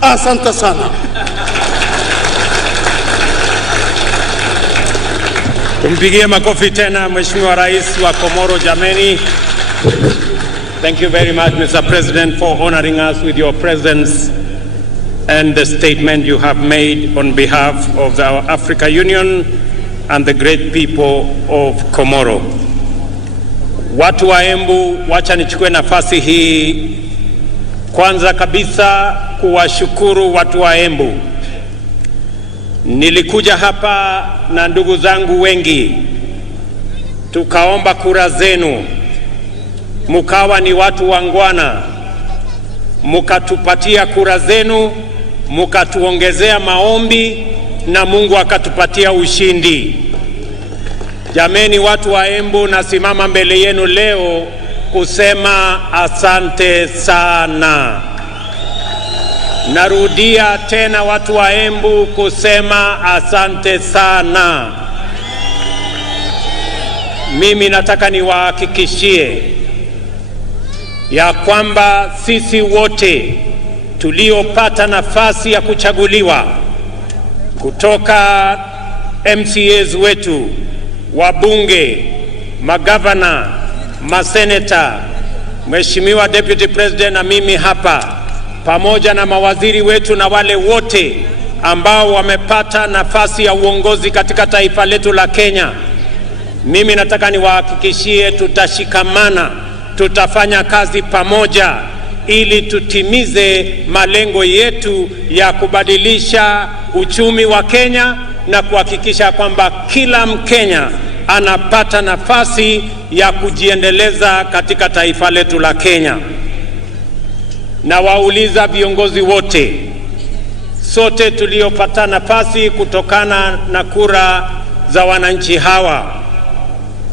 Asante sana. Tumpigie makofi tena Mheshimiwa Rais wa Komoro jameni. Thank you very much, Mr. President, for honoring us with your presence and the statement you have made on behalf of our Africa Union and the great people of Komoro. Watu wa Embu, wacha nichukue nafasi hii kwanza kabisa kuwashukuru watu wa Embu. Nilikuja hapa na ndugu zangu wengi, tukaomba kura zenu, mukawa ni watu wangwana, mukatupatia kura zenu, mukatuongezea maombi na Mungu akatupatia ushindi. Jameni watu wa Embu, nasimama mbele yenu leo kusema asante sana. Narudia tena watu wa Embu kusema asante sana. Mimi nataka niwahakikishie ya kwamba sisi wote tuliopata nafasi ya kuchaguliwa kutoka MCAs wetu, wabunge, magavana, maseneta, Mheshimiwa Deputy President na mimi hapa, pamoja na mawaziri wetu na wale wote ambao wamepata nafasi ya uongozi katika taifa letu la Kenya, mimi nataka niwahakikishie tutashikamana, tutafanya kazi pamoja ili tutimize malengo yetu ya kubadilisha uchumi wa Kenya na kuhakikisha kwamba kila Mkenya anapata nafasi ya kujiendeleza katika taifa letu la Kenya. Na wauliza viongozi wote, sote tuliopata nafasi kutokana na kura za wananchi hawa,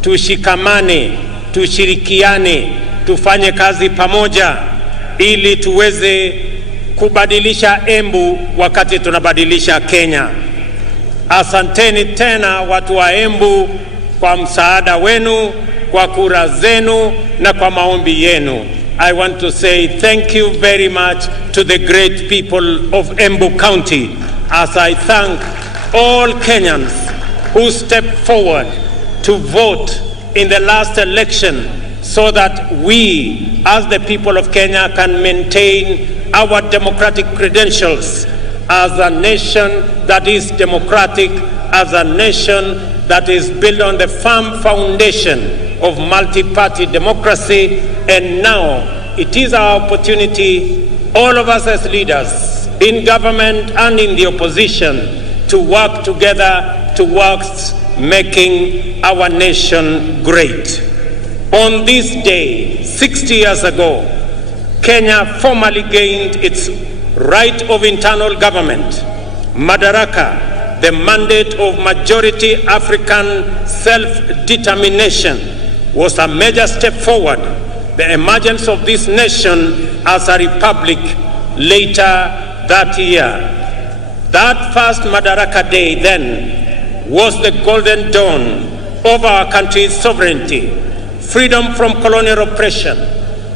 tushikamane, tushirikiane, tufanye kazi pamoja ili tuweze kubadilisha Embu wakati tunabadilisha Kenya. Asanteni tena watu wa Embu kwa msaada wenu, kwa kura zenu na kwa maombi yenu. I want to say thank you very much to the great people of Embu County, as I thank all Kenyans who stepped forward to vote in the last election so that we, as the people of Kenya, can maintain our democratic credentials as a nation that is democratic, as a nation that is built on the firm foundation of multi-party democracy. And now it is our opportunity, all of us as leaders in government and in the opposition, to work together towards making our nation great. On this day, 60 years ago, Kenya formally gained its right of internal government. Madaraka, the mandate of majority African self-determination, was a major step forward. The emergence of this nation as a republic later that year. That first Madaraka Day then was the golden dawn of our country's sovereignty, freedom from colonial oppression,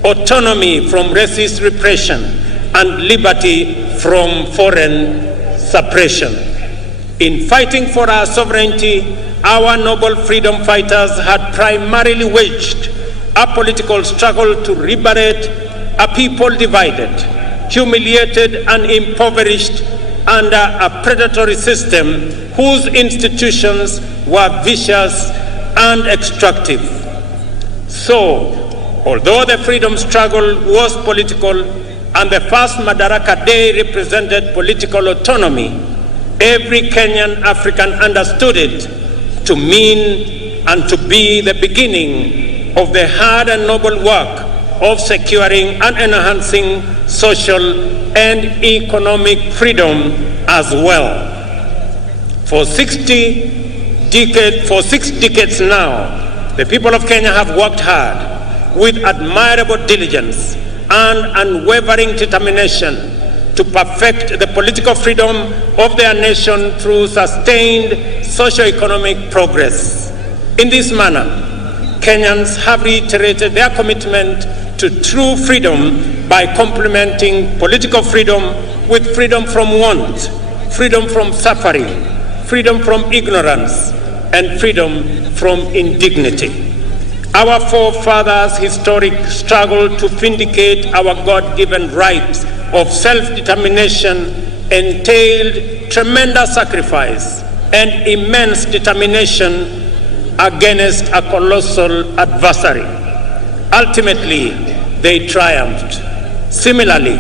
autonomy from racist repression, and liberty from foreign suppression. In fighting for our sovereignty, our noble freedom fighters had primarily waged a political struggle to liberate a people divided, humiliated, and impoverished under a predatory system whose institutions were vicious and extractive. So, although the freedom struggle was political and the first Madaraka Day represented political autonomy, every Kenyan African understood it to mean and to be the beginning of the hard and noble work of securing and enhancing social and economic freedom as well. For 6 decades now, the people of Kenya have worked hard with admirable diligence and unwavering determination to perfect the political freedom of their nation through sustained socio-economic progress. In this manner, Kenyans have reiterated their commitment to true freedom by complementing political freedom with freedom from want, freedom from suffering, freedom from ignorance, and freedom from indignity. Our forefathers' historic struggle to vindicate our God-given rights of self-determination entailed tremendous sacrifice and immense determination against a colossal adversary. Ultimately, they triumphed. Similarly,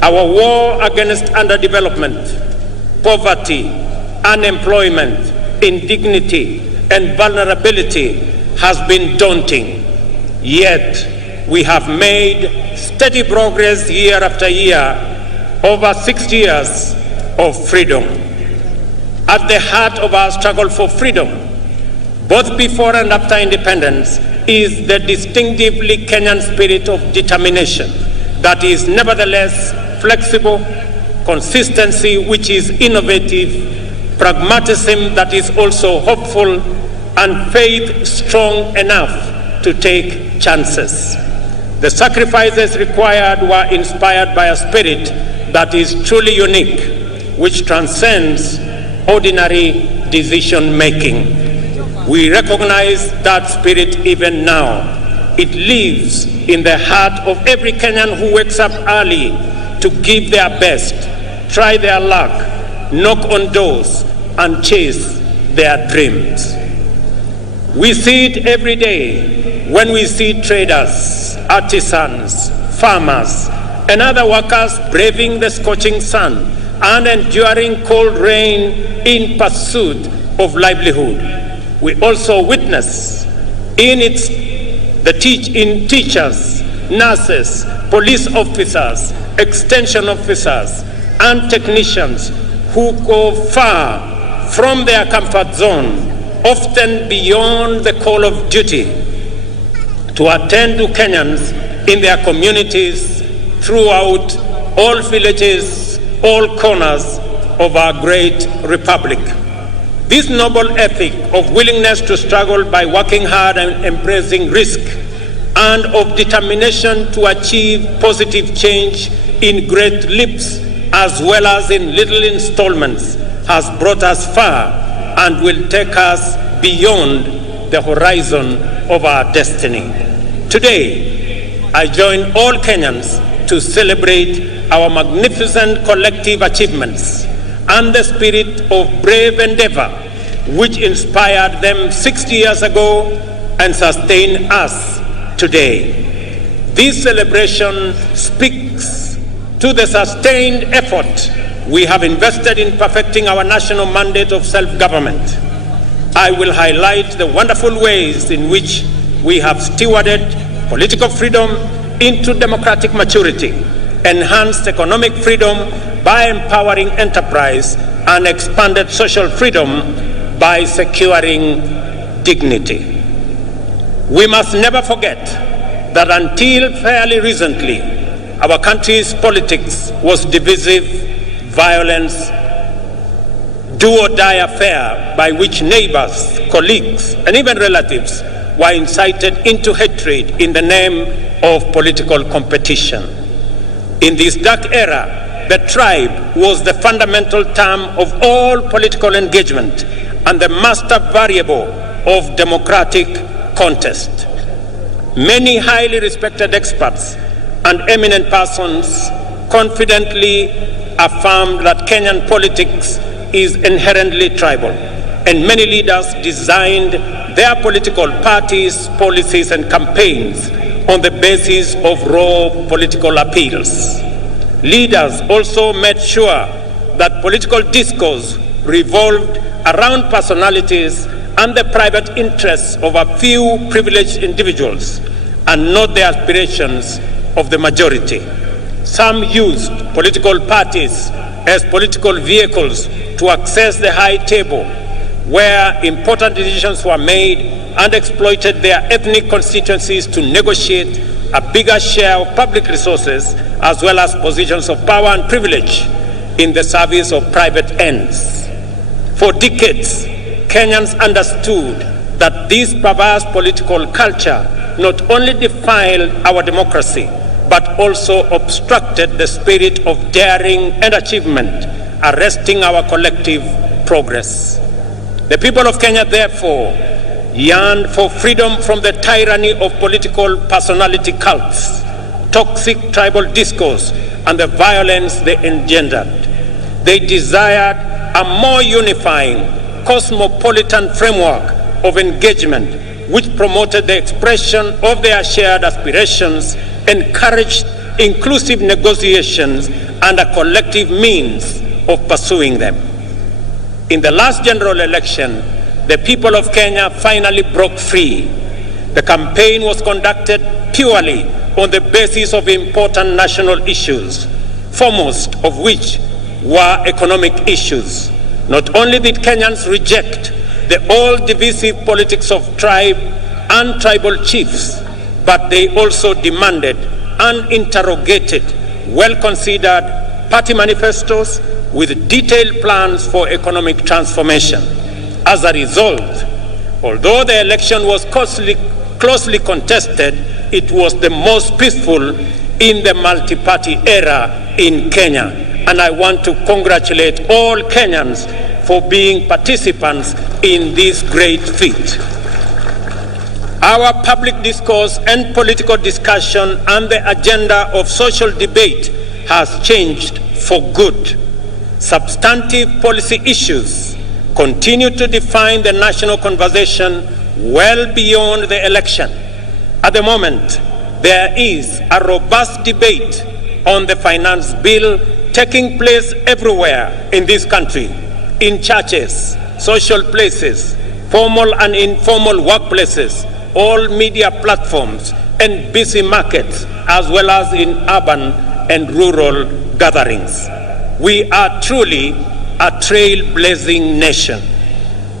our war against underdevelopment, poverty, unemployment, indignity, and vulnerability has been daunting. Yet, we have made steady progress year after year, over 60 years of freedom. At the heart of our struggle for freedom, both before and after independence, is the distinctively Kenyan spirit of determination that is nevertheless flexible, consistency which is innovative, pragmatism that is also hopeful, and faith strong enough to take chances. The sacrifices required were inspired by a spirit that is truly unique, which transcends ordinary decision-making. We recognize that spirit even now. It lives in the heart of every Kenyan who wakes up early to give their best, try their luck, knock on doors, and chase their dreams. We see it every day when we see traders, artisans, farmers, and other workers braving the scorching sun and enduring cold rain in pursuit of livelihood. We also witness in teachers, nurses, police officers, extension officers, and technicians who go far from their comfort zone, often beyond the call of duty, to attend to Kenyans in their communities throughout all villages, all corners of our great republic. This noble ethic of willingness to struggle by working hard and embracing risk, and of determination to achieve positive change in great leaps as well as in little installments, has brought us far and will take us beyond the horizon of our destiny. Today, I join all Kenyans to celebrate our magnificent collective achievements and the spirit of brave endeavor which inspired them 60 years ago and sustain us today. This celebration speaks to the sustained effort we have invested in perfecting our national mandate of self-government. I will highlight the wonderful ways in which we have stewarded political freedom into democratic maturity, enhanced economic freedom by empowering enterprise, and expanded social freedom by securing dignity. We must never forget that until fairly recently, our country's politics was divisive, violence, do-or-die affair by which neighbors, colleagues, and even relatives were incited into hatred in the name of political competition. In this dark era, the tribe was the fundamental term of all political engagement and the master variable of democratic contest. Many highly respected experts and eminent persons confidently affirmed that Kenyan politics is inherently tribal, and many leaders designed their political parties, policies, and campaigns on the basis of raw political appeals. Leaders also made sure that political discourse revolved around personalities and the private interests of a few privileged individuals and not the aspirations of the majority. Some used political parties as political vehicles to access the high table where important decisions were made and exploited their ethnic constituencies to negotiate a bigger share of public resources as well as positions of power and privilege in the service of private ends. For decades, Kenyans understood that this perverse political culture not only defiled our democracy, but also obstructed the spirit of daring and achievement, arresting our collective progress. The people of Kenya, therefore, yearned for freedom from the tyranny of political personality cults, toxic tribal discourse, and the violence they engendered. They desired a more unifying, cosmopolitan framework of engagement which promoted the expression of their shared aspirations, encouraged inclusive negotiations, and a collective means of pursuing them. In the last general election, the people of Kenya finally broke free. The campaign was conducted purely on the basis of important national issues, foremost of which were economic issues. Not only did Kenyans reject the old divisive politics of tribe and tribal chiefs, but they also demanded and interrogated well-considered party manifestos with detailed plans for economic transformation. As a result, although the election was closely contested, it was the most peaceful in the multi-party era in Kenya. And I want to congratulate all Kenyans for being participants in this great feat. Our public discourse and political discussion and the agenda of social debate has changed for good. Substantive policy issues continue to define the national conversation well beyond the election. At the moment, there is a robust debate on the finance bill taking place everywhere in this country, in churches, social places, formal and informal workplaces, all media platforms, and busy markets, as well as in urban and rural gatherings. We are truly a trailblazing nation.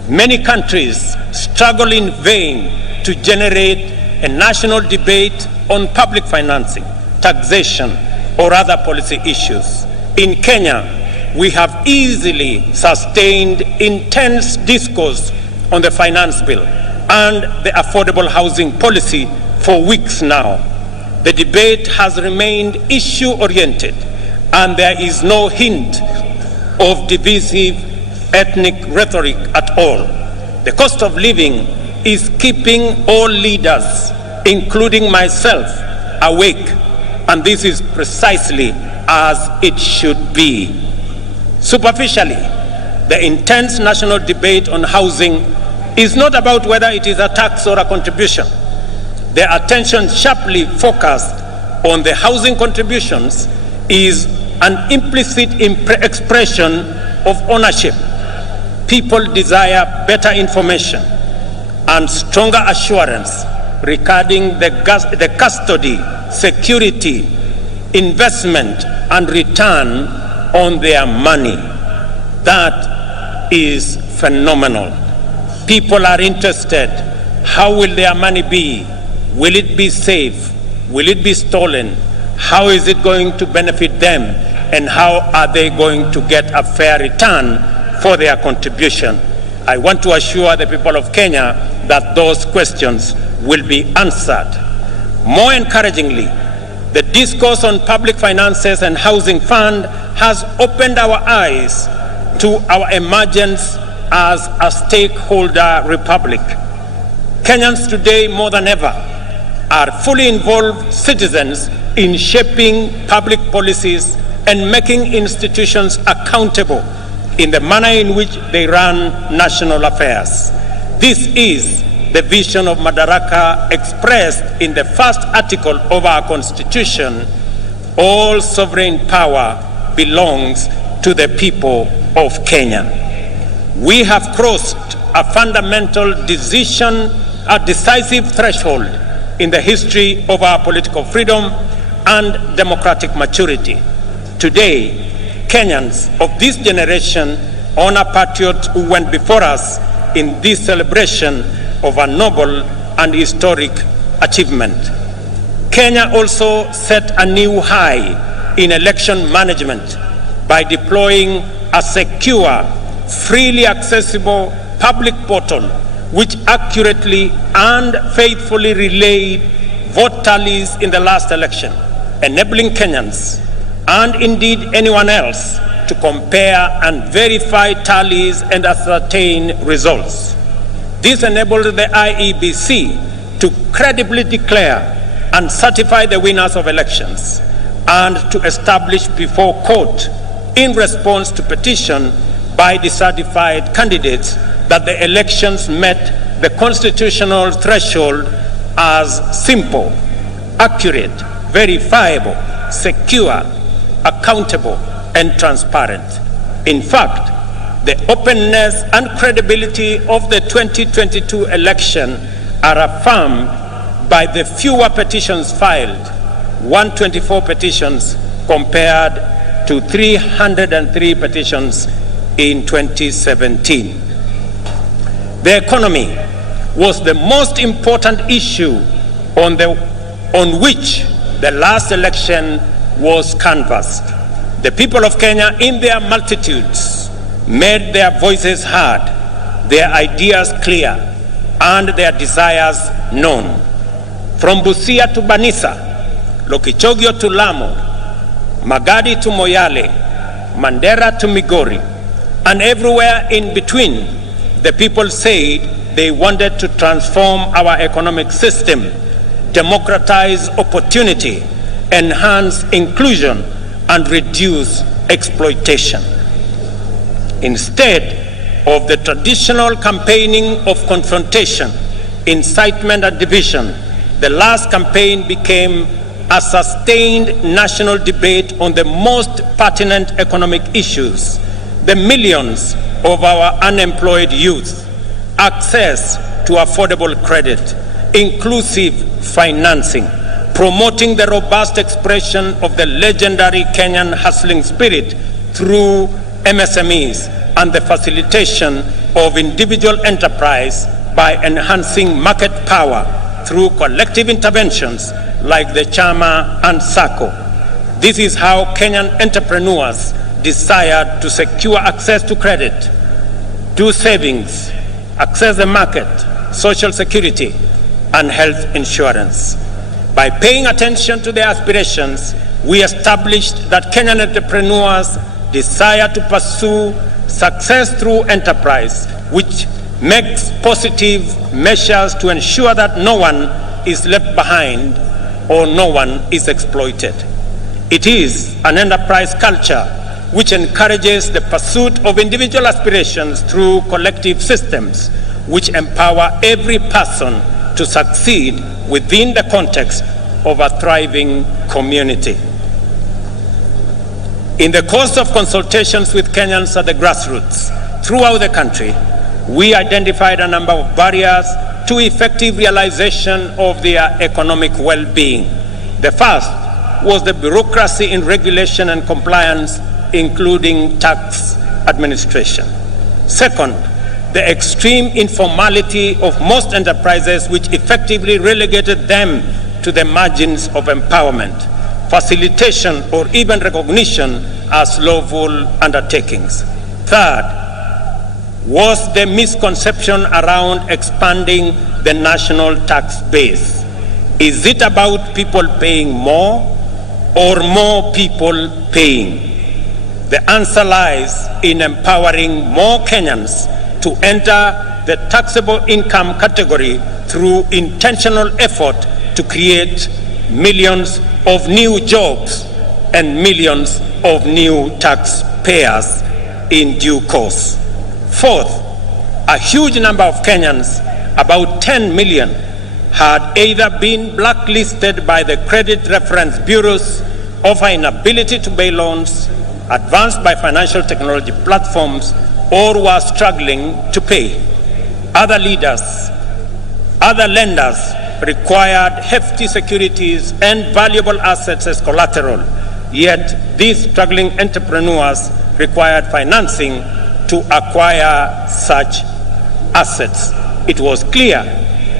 Many countries struggle in vain to generate a national debate on public financing, taxation, or other policy issues. In Kenya, we have easily sustained intense discourse on the finance bill and the affordable housing policy for weeks now. The debate has remained issue-oriented, and there is no hint of divisive ethnic rhetoric at all. The cost of living is keeping all leaders, including myself, awake, and this is precisely as it should be. Superficially, the intense national debate on housing is not about whether it is a tax or a contribution. The attention sharply focused on the housing contributions is an implicit expression of ownership. People desire better information and stronger assurance regarding the custody, security, investment, and return on their money. That is phenomenal. People are interested. How will their money be? Will it be safe? Will it be stolen? How is it going to benefit them? And how are they going to get a fair return for their contribution? I want to assure the people of Kenya that those questions will be answered. More encouragingly, the discourse on public finances and housing fund has opened our eyes to our emergence as a stakeholder republic. Kenyans today, more than ever, are fully involved citizens in shaping public policies and making institutions accountable in the manner in which they run national affairs. This is the vision of Madaraka expressed in the first article of our Constitution. All sovereign power belongs to the people of Kenya. We have crossed a fundamental decision, a decisive threshold in the history of our political freedom and democratic maturity. Today, Kenyans of this generation honor patriots who went before us in this celebration of a noble and historic achievement. Kenya also set a new high in election management by deploying a secure, freely accessible public portal which accurately and faithfully relayed vote tallies in the last election, enabling Kenyans, and indeed anyone else, to compare and verify tallies and ascertain results. This enabled the IEBC to credibly declare and certify the winners of elections and to establish before court, in response to petition by the certified candidates, that the elections met the constitutional threshold as simple, accurate, verifiable, secure, accountable, and transparent. In fact, the openness and credibility of the 2022 election are affirmed by the fewer petitions filed, 124 petitions compared to 303 petitions in 2017. The economy was the most important issue on which the last election was canvassed. The people of Kenya, in their multitudes, made their voices heard, their ideas clear, and their desires known. From Busia to Banisa, Lokichogio to Lamu, Magadi to Moyale, Mandera to Migori, and everywhere in between, the people said they wanted to transform our economic system, democratize opportunity, enhance inclusion, and reduce exploitation. Instead of the traditional campaigning of confrontation, incitement, and division, the last campaign became a sustained national debate on the most pertinent economic issues: the millions of our unemployed youth, access to affordable credit, inclusive financing, promoting the robust expression of the legendary Kenyan hustling spirit through MSMEs, and the facilitation of individual enterprise by enhancing market power through collective interventions like the Chama and SACCO. This is how Kenyan entrepreneurs desired to secure access to credit, do savings, access the market, social security, and health insurance. By paying attention to their aspirations, we established that Kenyan entrepreneurs desire to pursue success through enterprise, which makes positive measures to ensure that no one is left behind or no one is exploited. It is an enterprise culture which encourages the pursuit of individual aspirations through collective systems, which empower every person to succeed within the context of a thriving community. In the course of consultations with Kenyans at the grassroots throughout the country, we identified a number of barriers to effective realization of their economic well-being. The first was the bureaucracy in regulation and compliance, including tax administration. Second, the extreme informality of most enterprises, which effectively relegated them to the margins of empowerment, facilitation, or even recognition as lawful undertakings. Third was the misconception around expanding the national tax base. Is it about people paying more or more people paying? The answer lies in empowering more Kenyans to enter the taxable income category through intentional effort to create millions of new jobs and millions of new taxpayers in due course. Fourth, a huge number of Kenyans, about 10 million, had either been blacklisted by the credit reference bureaus, of an inability to pay loans advanced by financial technology platforms, or were struggling to pay. Other lenders required hefty securities and valuable assets as collateral, yet these struggling entrepreneurs required financing to acquire such assets. It was clear,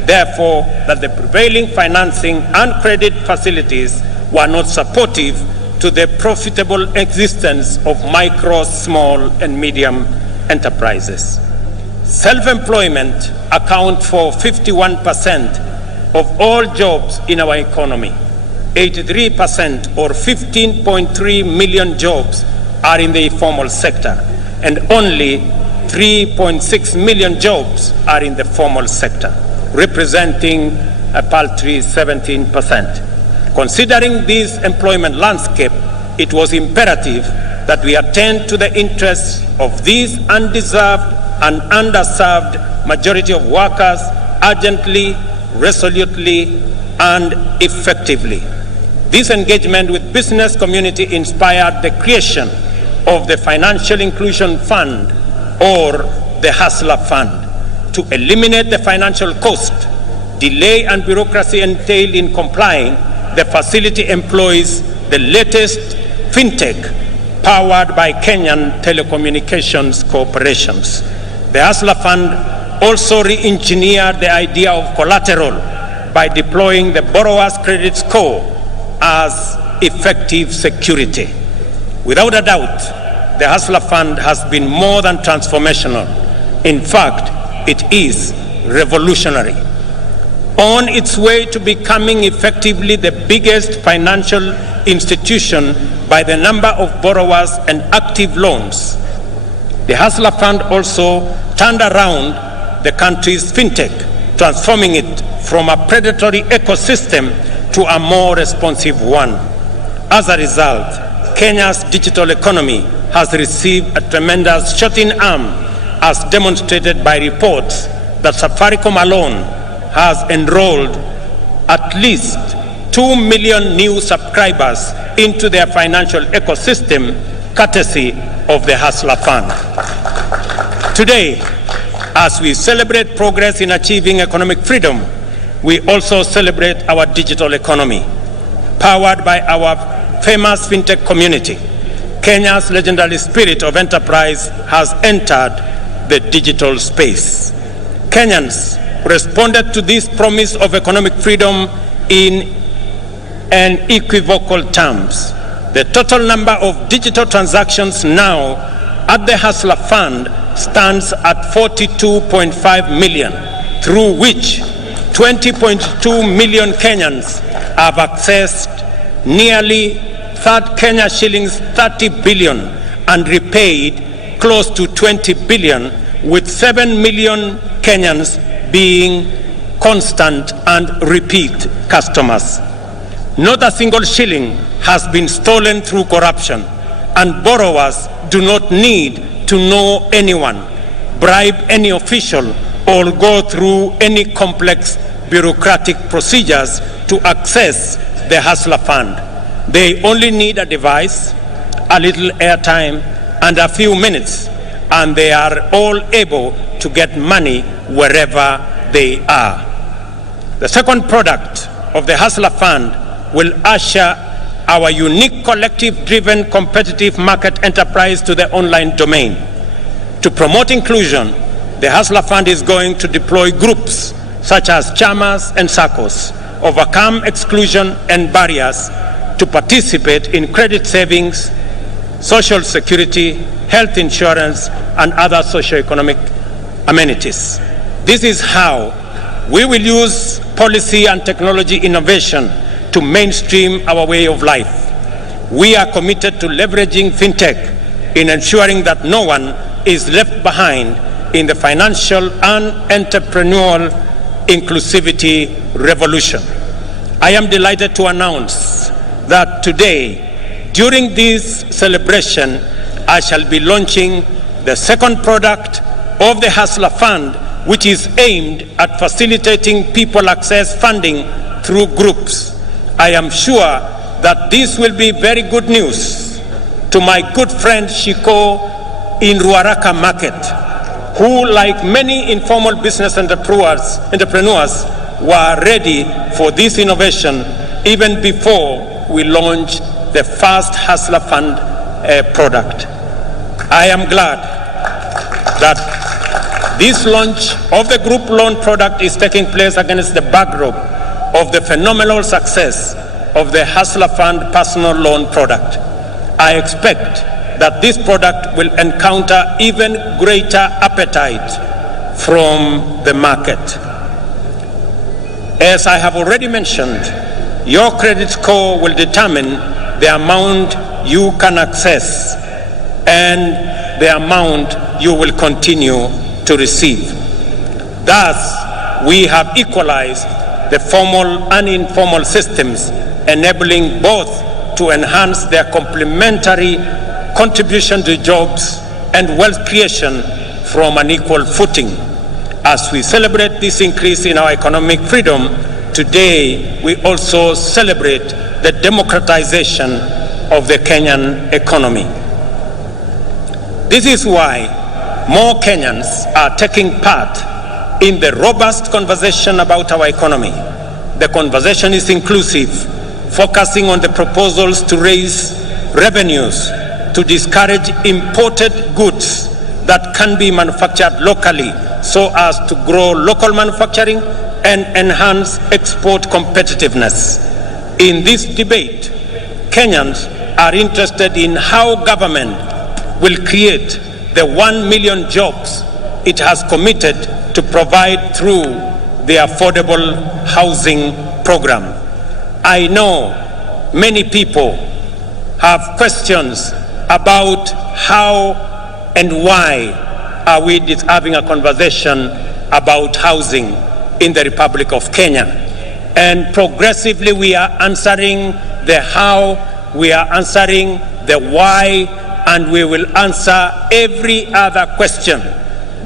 therefore, that the prevailing financing and credit facilities were not supportive to the profitable existence of micro, small, and medium enterprises. Self-employment accounts for 51% of all jobs in our economy. 83% or 15.3 million jobs are in the informal sector, and only 3.6 million jobs are in the formal sector, representing a paltry 17%. Considering this employment landscape, it was imperative that we attend to the interests of these undeserved and underserved majority of workers urgently, resolutely, and effectively. This engagement with business community inspired the creation of the Financial Inclusion Fund, or the Hustler Fund, to eliminate the financial cost, delay, and bureaucracy entailed in complying. The facility employs the latest fintech powered by Kenyan telecommunications corporations. The Hustler Fund also re-engineered the idea of collateral by deploying the borrower's credit score as effective security. Without a doubt, the Hustler Fund has been more than transformational. In fact, it is revolutionary. On its way to becoming effectively the biggest financial institution by the number of borrowers and active loans, the Hustler Fund also turned around the country's fintech, transforming it from a predatory ecosystem to a more responsive one. As a result, Kenya's digital economy has received a tremendous shot in arm, as demonstrated by reports that Safaricom alone has enrolled at least 2 million new subscribers into their financial ecosystem, courtesy of the Hustler Fund. Today, as we celebrate progress in achieving economic freedom, we also celebrate our digital economy, powered by our famous fintech community. Kenya's legendary spirit of enterprise has entered the digital space. Kenyans responded to this promise of economic freedom in unequivocal terms. The total number of digital transactions now at the Hustler Fund stands at 42.5 million, through which 20.2 million Kenyans have accessed nearly Kenya shillings 30 billion and repaid close to 20 billion, with 7 million Kenyans being constant and repeat customers. Not a single shilling has been stolen through corruption, and borrowers do not need to know anyone, bribe any official, or go through any complex bureaucratic procedures to access the Hustler Fund. They only need a device, a little airtime, and a few minutes, and they are all able to get money wherever they are. The second product of the Hustler Fund will usher our unique collective-driven competitive market enterprise to the online domain. To promote inclusion, the Hustler Fund is going to deploy groups such as chamas and SACCOs, overcome exclusion and barriers to participate in credit savings, social security, health insurance, and other socio-economic amenities. This is how we will use policy and technology innovation to mainstream our way of life. We are committed to leveraging fintech in ensuring that no one is left behind in the financial and entrepreneurial inclusivity revolution. I am delighted to announce that today, during this celebration, I shall be launching the second product of the Hustler Fund, which is aimed at facilitating people access funding through groups. I am sure that this will be very good news to my good friend Shiko in Ruaraka Market, who, like many informal business entrepreneurs, were ready for this innovation even before we launched the first Hustler Fund product. I am glad that this launch of the group loan product is taking place against the backdrop of the phenomenal success of the Hustler Fund personal loan product. I expect that this product will encounter even greater appetite from the market. As I have already mentioned, your credit score will determine the amount you can access and the amount you will continue to receive. Thus, we have equalized the formal and informal systems, enabling both to enhance their complementary contribution to jobs and wealth creation from an equal footing. As we celebrate this increase in our economic freedom, today we also celebrate the democratization of the Kenyan economy. This is why more Kenyans are taking part in the robust conversation about our economy. The conversation is inclusive, focusing on the proposals to raise revenues, to discourage imported goods that can be manufactured locally so as to grow local manufacturing and enhance export competitiveness. In this debate, Kenyans are interested in how government will create the 1 million jobs it has committed to provide through the affordable housing program. I know many people have questions about how and why are we having a conversation about housing in the Republic of Kenya. And progressively we are answering the how, we are answering the why, and we will answer every other question.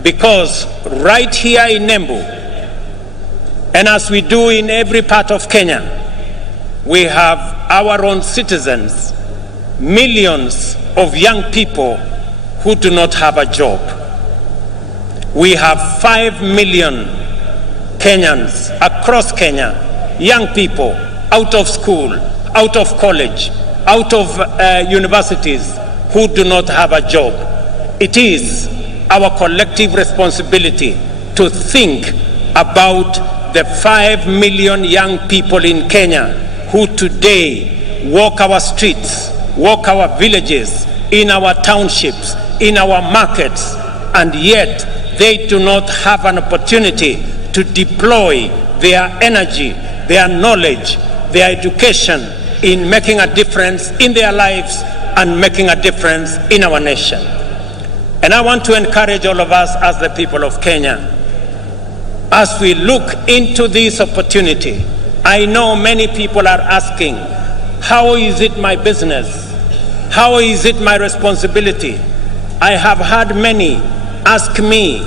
Because right here in Embu, and as we do in every part of Kenya, we have our own citizens, millions of young people who do not have a job. We have 5 million Kenyans across Kenya, young people out of school, out of college, out of universities who do not have a job. It is our collective responsibility to think about the 5 million young people in Kenya who today walk our streets, walk our villages, in our townships, in our markets, and yet they do not have an opportunity to deploy their energy, their knowledge, their education in making a difference in their lives and making a difference in our nation. And I want to encourage all of us as the people of Kenya, as we look into this opportunity. I know many people are asking, how is it my business? How is it my responsibility? I have had many ask me,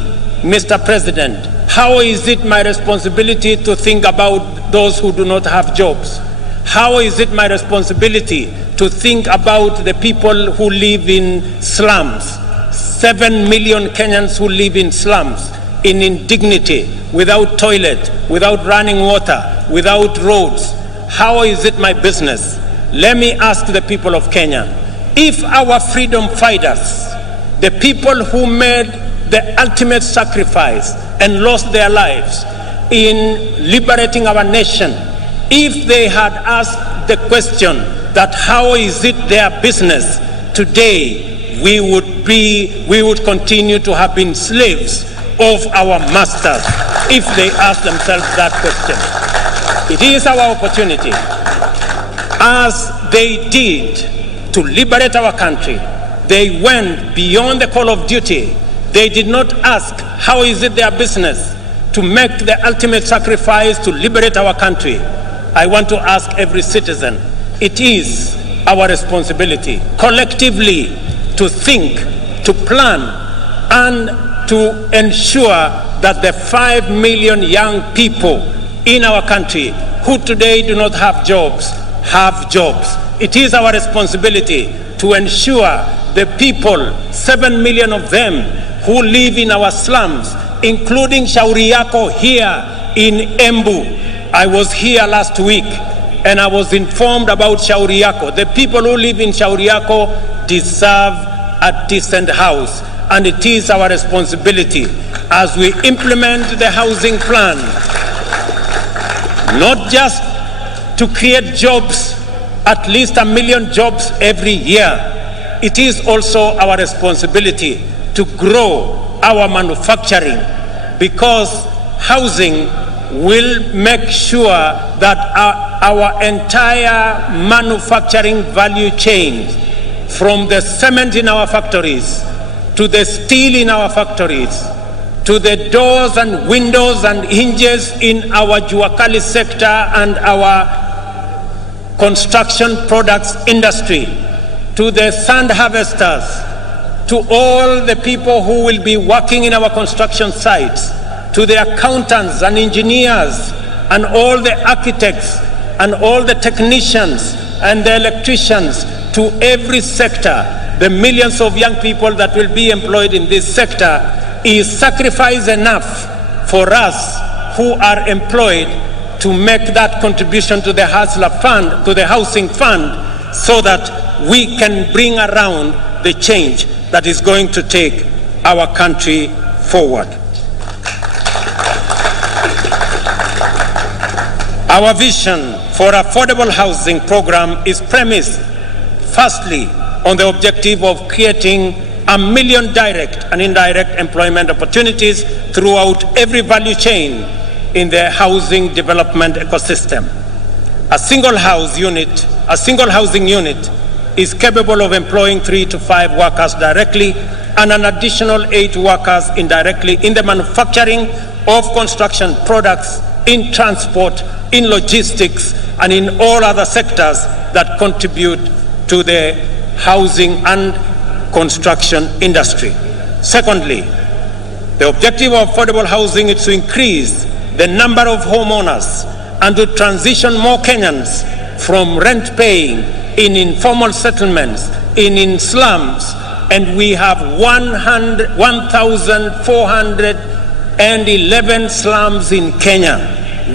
Mr. President, how is it my responsibility to think about those who do not have jobs? How is it my responsibility to think about the people who live in slums? 7 million Kenyans who live in slums, in indignity, without toilet, without running water, without roads. How is it my business? Let me ask the people of Kenya, if our freedom fighters, the people who made the ultimate sacrifice and lost their lives in liberating our nation, if they had asked the question that how is it their business, today we would continue to have been slaves of our masters if they asked themselves that question. It is our opportunity, as they did, to liberate our country. They went beyond the call of duty. They did not ask how is it their business to make the ultimate sacrifice to liberate our country. I want to ask every citizen, it is our responsibility collectively to think, to plan, and to ensure that the 5 million young people in our country who today do not have jobs, have jobs. It is our responsibility to ensure the people, 7 million of them, who live in our slums, including Shauri Yako here in Embu. I was here last week and I was informed about Shauri Yako. The people who live in Shauri Yako deserve a decent house, and it is our responsibility as we implement the housing plan, not just to create jobs, at least 1 million jobs every year. It is also our responsibility to grow our manufacturing, because housing will make sure that our entire manufacturing value chain, from the cement in our factories, to the steel in our factories, to the doors and windows and hinges in our Juakali sector and our construction products industry, to the sand harvesters, to all the people who will be working in our construction sites, to the accountants and engineers and all the architects and all the technicians and the electricians, to every sector, the millions of young people that will be employed in this sector, is sacrifice enough for us who are employed to make that contribution to the hustler fund, to the housing fund, so that we can bring around the change that is going to take our country forward. Our vision for affordable housing program is premised, firstly, on the objective of creating 1 million direct and indirect employment opportunities throughout every value chain in the housing development ecosystem. A single housing unit is capable of employing 3 to 5 workers directly and an additional 8 workers indirectly in the manufacturing of construction products, in transport, in logistics, and in all other sectors that contribute to the housing and construction industry. Secondly, the objective of affordable housing is to increase the number of homeowners and to transition more Kenyans from rent paying in informal settlements, in slums, and we have 1,411 slums in Kenya.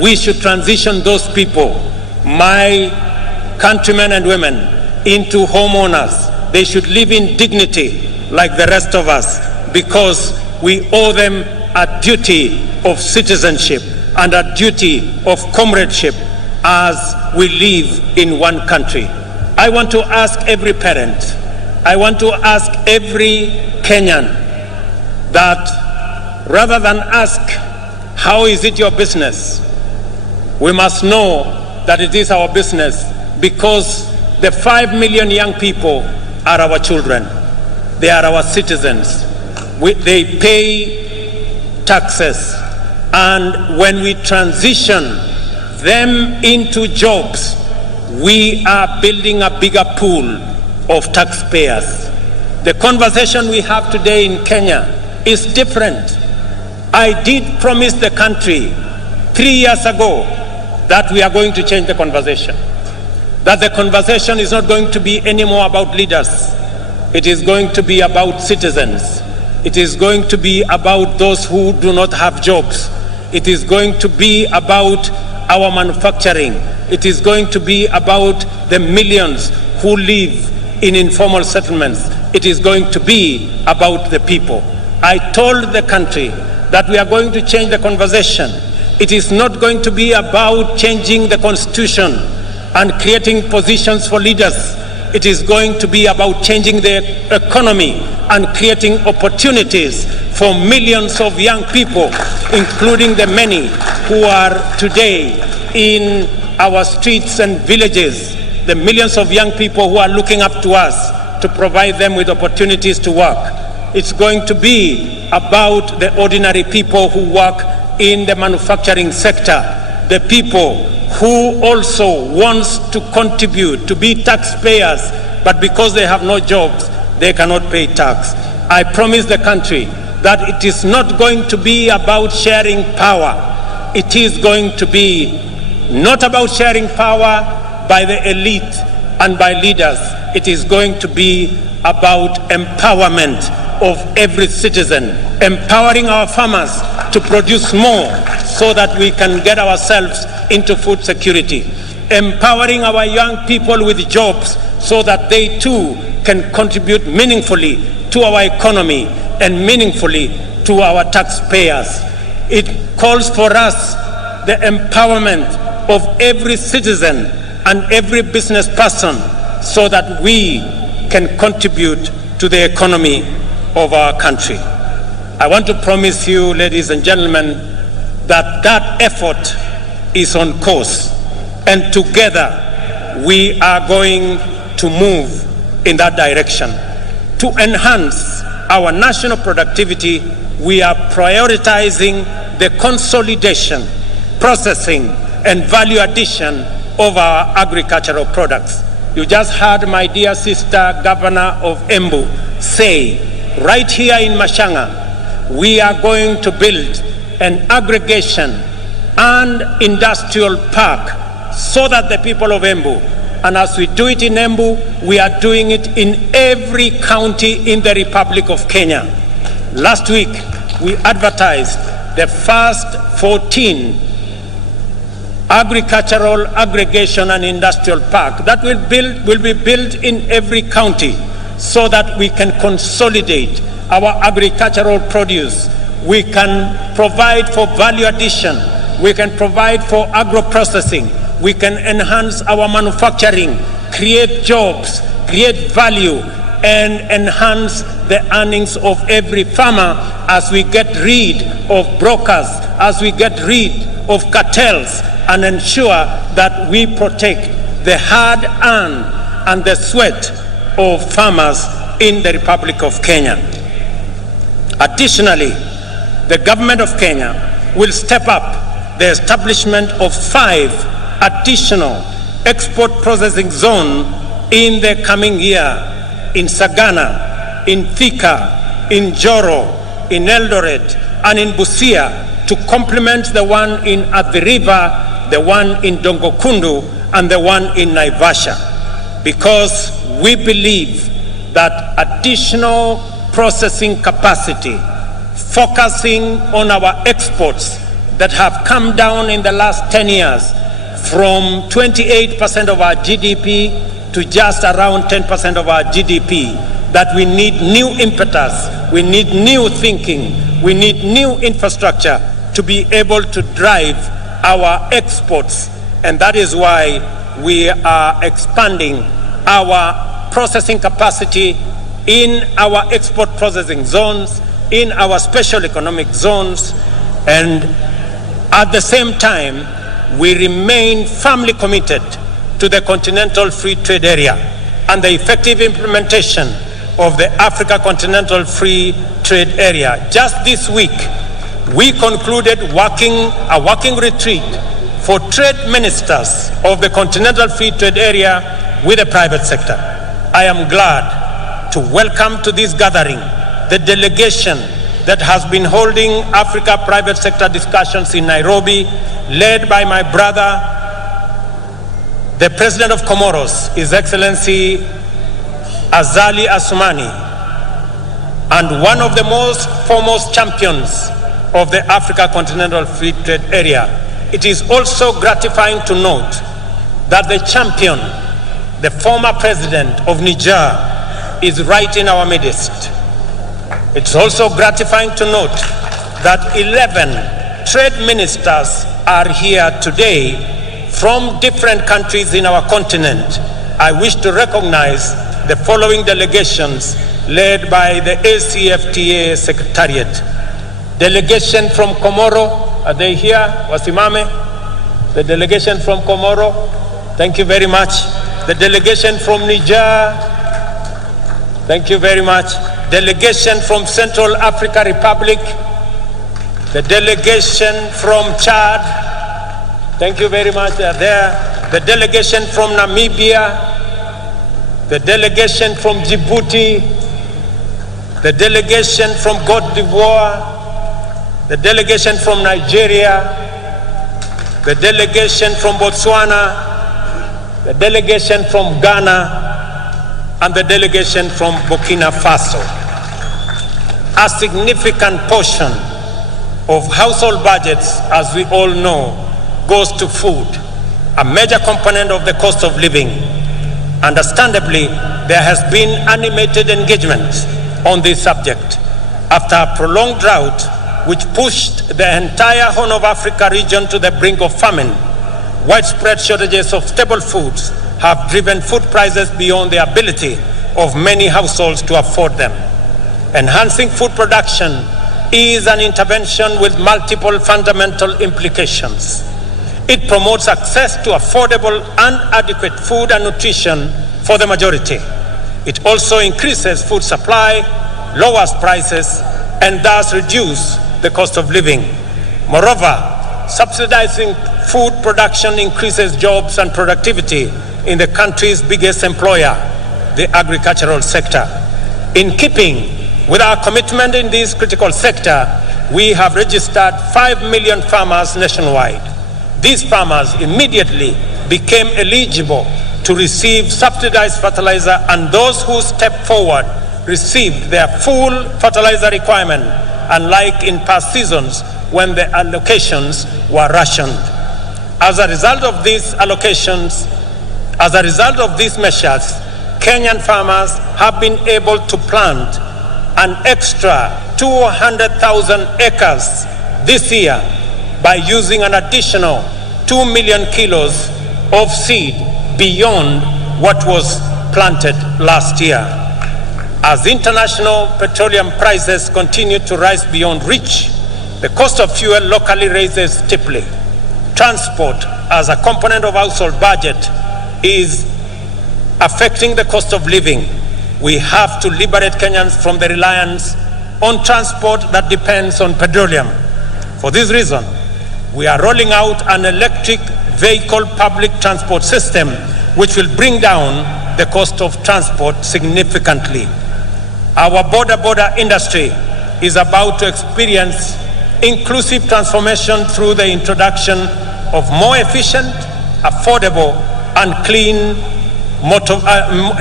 We should transition those people, my countrymen and women, into homeowners. They should live in dignity like the rest of us, because we owe them a duty of citizenship and a duty of comradeship as we live in one country. I want to ask every parent, I want to ask every Kenyan that rather than ask, how is it your business? We must know that it is our business, because the 5 million young people are our children. They are our citizens. They pay taxes. And when we transition them into jobs, we are building a bigger pool of taxpayers. The conversation we have today in Kenya is different. I did promise the country 3 years ago that we are going to change the conversation. That the conversation is not going to be anymore about leaders. It is going to be about citizens. It is going to be about those who do not have jobs. It is going to be about our manufacturing. It is going to be about the millions who live in informal settlements. It is going to be about the people. I told the country that we are going to change the conversation. It is not going to be about changing the constitution and creating positions for leaders. It is going to be about changing the economy and creating opportunities for millions of young people, including the many who are today in our streets and villages, the millions of young people who are looking up to us to provide them with opportunities to work. It's going to be about the ordinary people who work in the manufacturing sector, the people who also wants to contribute, to be taxpayers, but because they have no jobs, they cannot pay tax. I promise the country that it is not going to be about sharing power. It is going to be not about sharing power by the elite and by leaders. It is going to be about empowerment of every citizen, empowering our farmers to produce more so that we can get ourselves into food security, empowering our young people with jobs so that they too can contribute meaningfully to our economy and meaningfully to our taxpayers. It calls for us the empowerment of every citizen and every business person so that we can contribute to the economy of our country. I want to promise you, ladies and gentlemen, that that effort is on course, and together we are going to move in that direction. To enhance our national productivity, we are prioritizing the consolidation, processing, and value addition of our agricultural products. You just heard my dear sister, Governor of Embu, say, right here in Mashanga, we are going to build an aggregation and industrial park so that the people of Embu, and as we do it in Embu, we are doing it in every county in the Republic of Kenya. Last week, we advertised the first 14 agricultural aggregation and industrial park that will be built in every county so that we can consolidate our agricultural produce. We can provide for value addition. We can provide for agro-processing. We can enhance our manufacturing, create jobs, create value, and enhance the earnings of every farmer as we get rid of brokers, as we get rid of cartels, and ensure that we protect the hard-earned and the sweat of farmers in the Republic of Kenya. Additionally, the government of Kenya will step up the establishment of 5 additional export processing zones in the coming year in Sagana, in Thika, in Joro, in Eldoret, and in Busia to complement the one in Athi River, the one in Dongokundu, and the one in Naivasha, because we believe that additional processing capacity, focusing on our exports that have come down in the last 10 years from 28% of our GDP to just around 10% of our GDP, that we need new impetus, we need new thinking, we need new infrastructure to be able to drive our exports. And that is why we are expanding our processing capacity in our export processing zones, in our special economic zones, and at the same time, we remain firmly committed to the Continental Free Trade Area and the effective implementation of the Africa Continental Free Trade Area. Just this week, we concluded a working retreat for trade ministers of the Continental Free Trade Area with the private sector. I am glad to welcome to this gathering the delegation that has been holding Africa private sector discussions in Nairobi, led by my brother, the President of Comoros, His Excellency Azali Assoumani, and one of the most foremost champions of the Africa Continental Free Trade Area. It is also gratifying to note that the champion, the former president of Niger, is right in our midst. It's also gratifying to note that 11 trade ministers are here today from different countries in our continent. I wish to recognize the following delegations led by the ACFTA Secretariat. Delegation from Comoro, are they here? Wasimame? The delegation from Comoro, thank you very much. The delegation from Niger, thank you very much. Delegation from Central Africa Republic, the delegation from Chad, thank you very much, they are there. The delegation from Namibia, the delegation from Djibouti, the delegation from Côte d'Ivoire, the delegation from Nigeria, the delegation from Botswana, the delegation from Ghana, and the delegation from Burkina Faso. A significant portion of household budgets, as we all know, goes to food, a major component of the cost of living. Understandably, there has been animated engagement on this subject after a prolonged drought which pushed the entire Horn of Africa region to the brink of famine. Widespread shortages of staple foods have driven food prices beyond the ability of many households to afford them. Enhancing food production is an intervention with multiple fundamental implications. It promotes access to affordable and adequate food and nutrition for the majority. It also increases food supply, lowers prices, and thus reduces the cost of living. Moreover, subsidizing food production increases jobs and productivity in the country's biggest employer, the agricultural sector. In keeping with our commitment in this critical sector, we have registered 5 million farmers nationwide. These farmers immediately became eligible to receive subsidized fertilizer, and those who stepped forward received their full fertilizer requirement, unlike in past seasons when the allocations were rationed. As a result of these measures, Kenyan farmers have been able to plant an extra 200,000 acres this year by using an additional 2 million kilos of seed beyond what was planted last year. As international petroleum prices continue to rise beyond reach, the cost of fuel locally raises steeply. Transport, as a component of household budget, is affecting the cost of living. We have to liberate Kenyans from the reliance on transport that depends on petroleum. For this reason, we are rolling out an electric vehicle public transport system which will bring down the cost of transport significantly. Our border industry is about to experience inclusive transformation through the introduction of more efficient, affordable, and clean motor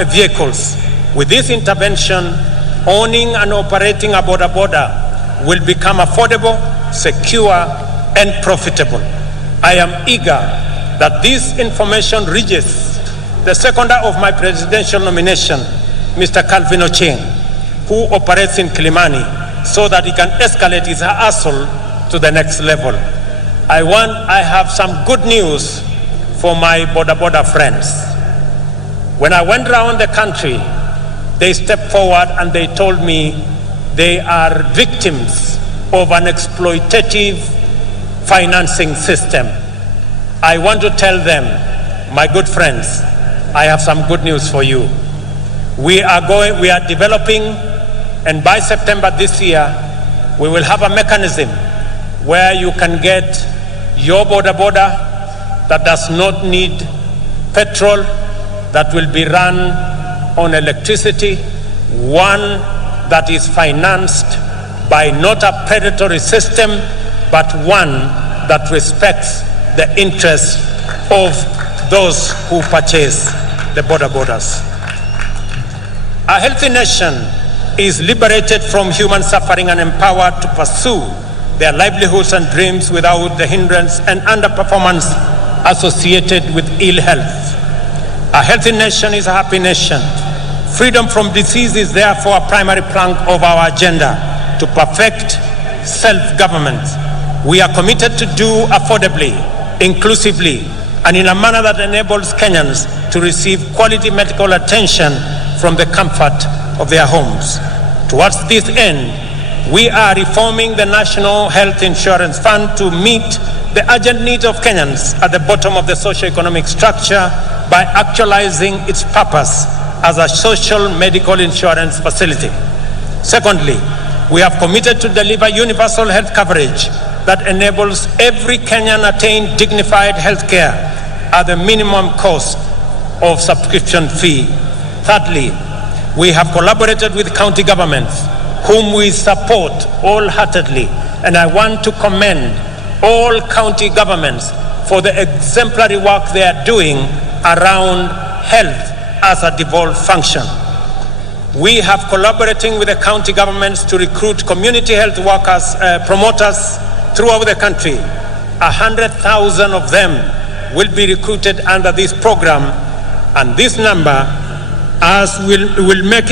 vehicles. With this intervention, owning and operating a border will become affordable, secure, and profitable. I am eager that this information reaches the seconder of my presidential nomination, Mr. Calvin Ochieng, who operates in Kilimani, so that he can escalate his hustle to the next level. I have some good news for my border friends. When I went around the country, they stepped forward and they told me they are victims of an exploitative financing system. I want to tell them, my good friends, I have some good news for you. We are developing, and by September this year, we will have a mechanism where you can get your border that does not need petrol, that will be run on electricity, one that is financed by not a predatory system, but one that respects the interests of those who purchase the borders. A healthy nation is liberated from human suffering and empowered to pursue their livelihoods and dreams without the hindrance and underperformance associated with ill health. A healthy nation is a happy nation. Freedom from disease is therefore a primary plank of our agenda to perfect self-government. We are committed to do affordably, inclusively, and in a manner that enables Kenyans to receive quality medical attention from the comfort of their homes. Towards this end, we are reforming the National Health Insurance Fund to meet the urgent needs of Kenyans at the bottom of the socio-economic structure by actualizing its purpose as a social medical insurance facility. Secondly, we have committed to deliver universal health coverage that enables every Kenyan attain dignified health care at the minimum cost of subscription fee. Thirdly, we have collaborated with county governments, whom we support wholeheartedly, and I want to commend all county governments for the exemplary work they are doing around health as a devolved function. We have collaborating with the county governments to recruit community health workers, promoters throughout the country. 100,000 of them will be recruited under this program, and this number will make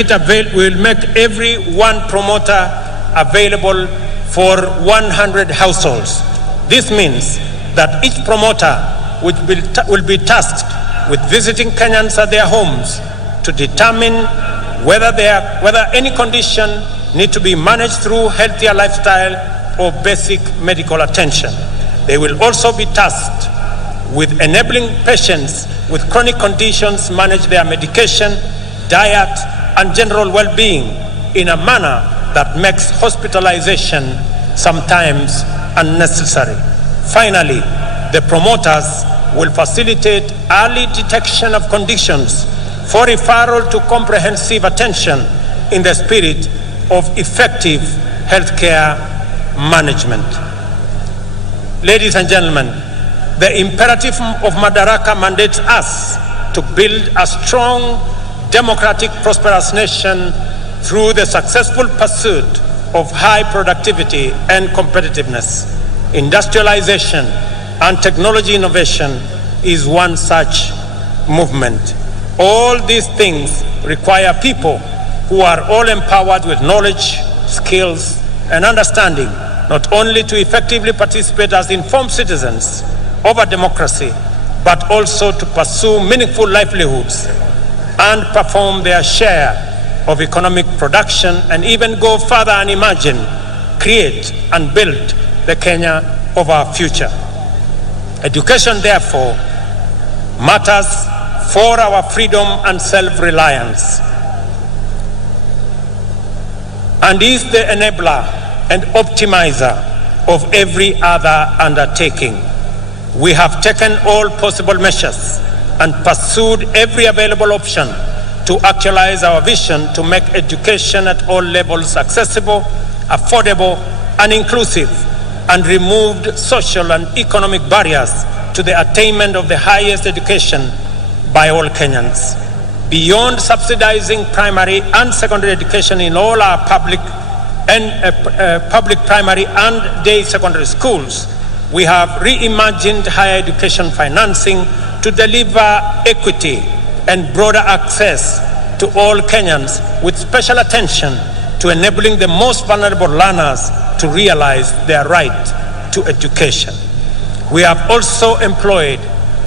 every one promoter available for 100 households. This means that each promoter will be tasked with visiting Kenyans at their homes to determine whether any condition need to be managed through healthier lifestyle or basic medical attention. They will also be tasked with enabling patients with chronic conditions manage their medication, diet, and general well-being in a manner that makes hospitalization sometimes unnecessary. Finally, the promoters will facilitate early detection of conditions for referral to comprehensive attention in the spirit of effective healthcare management. Ladies and gentlemen, the imperative of Madaraka mandates us to build a strong, democratic, prosperous nation through the successful pursuit of high productivity and competitiveness. Industrialization and technology innovation is one such movement. All these things require people who are all empowered with knowledge, skills, and understanding, not only to effectively participate as informed citizens of a democracy, but also to pursue meaningful livelihoods and perform their share of economic production, and even go further and imagine, create, and build the Kenya of our future. Education, therefore, matters for our freedom and self-reliance, and is the enabler and optimizer of every other undertaking. We have taken all possible measures and pursued every available option to actualize our vision to make education at all levels accessible, affordable, and inclusive, and removed social and economic barriers to the attainment of the highest education by all Kenyans. Beyond subsidizing primary and secondary education in all our public primary and day secondary schools, we have reimagined higher education financing to deliver equity and broader access to all Kenyans, with special attention to enabling the most vulnerable learners to realize their right to education. We have also employed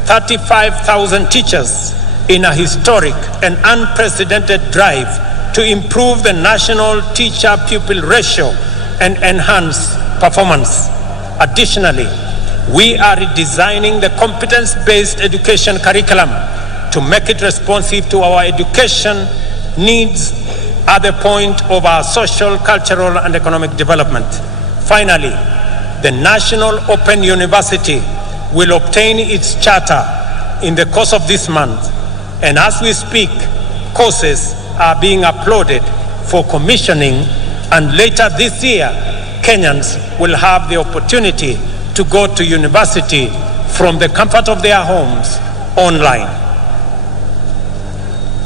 35,000 teachers in a historic and unprecedented drive to improve the national teacher-pupil ratio and enhance performance. Additionally, we are redesigning the competence-based education curriculum to make it responsive to our education needs at the point of our social, cultural, and economic development. Finally, the National Open University will obtain its charter in the course of this month, and as we speak, courses are being uploaded for commissioning, and later this year, Kenyans will have the opportunity to go to university from the comfort of their homes online.